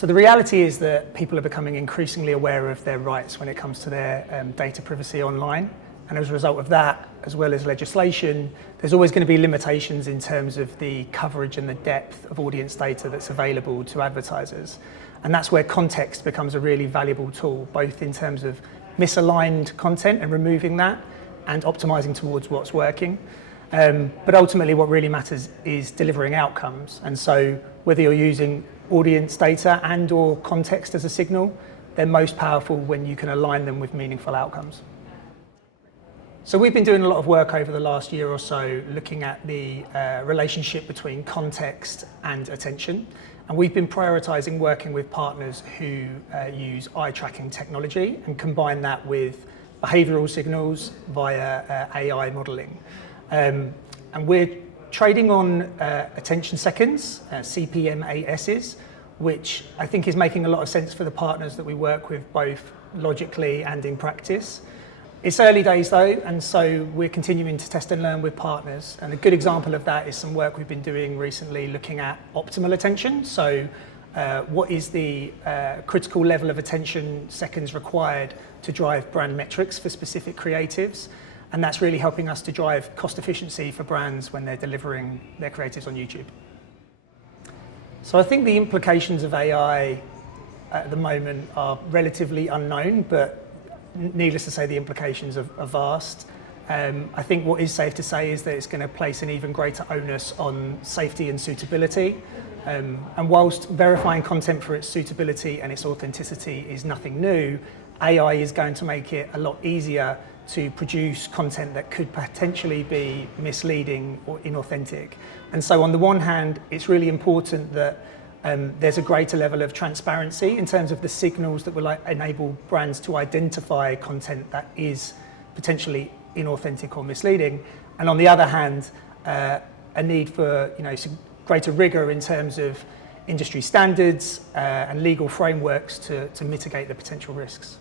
So the reality is that people are becoming increasingly aware of their rights when it comes to their data privacy online. And as a result of that, as well as legislation, there's always going to be limitations in terms of the coverage and the depth of audience data that's available to advertisers. And that's where context becomes a really valuable tool, both in terms of misaligned content and removing that, and optimizing towards what's working. But ultimately what really matters is delivering outcomes. And so whether you're using audience data and or context as a signal, they're most powerful when you can align them with meaningful outcomes. So we've been doing a lot of work over the last year or so looking at the relationship between context and attention. And we've been prioritizing working with partners who use eye tracking technology and combine that with behavioral signals via AI modeling. And we're trading on attention seconds, CPMASs, which I think is making a lot of sense for the partners that we work with, both logically and in practice. It's early days though, and so we're continuing to test and learn with partners. And a good example of that is some work we've been doing recently looking at optimal attention. So what is the critical level of attention seconds required to drive brand metrics for specific creatives? And that's really helping us to drive cost efficiency for brands when they're delivering their creatives on YouTube. So I think the implications of AI at the moment are relatively unknown, but needless to say, the implications are vast. I think what is safe to say is that it's going to place an even greater onus on safety and suitability. And whilst verifying content for its suitability and its authenticity is nothing new, AI is going to make it a lot easier to produce content that could potentially be misleading or inauthentic. And so on the one hand, it's really important that there's a greater level of transparency in terms of the signals that will enable brands to identify content that is potentially inauthentic or misleading. And on the other hand, a need for some greater rigor in terms of industry standards and legal frameworks to mitigate the potential risks.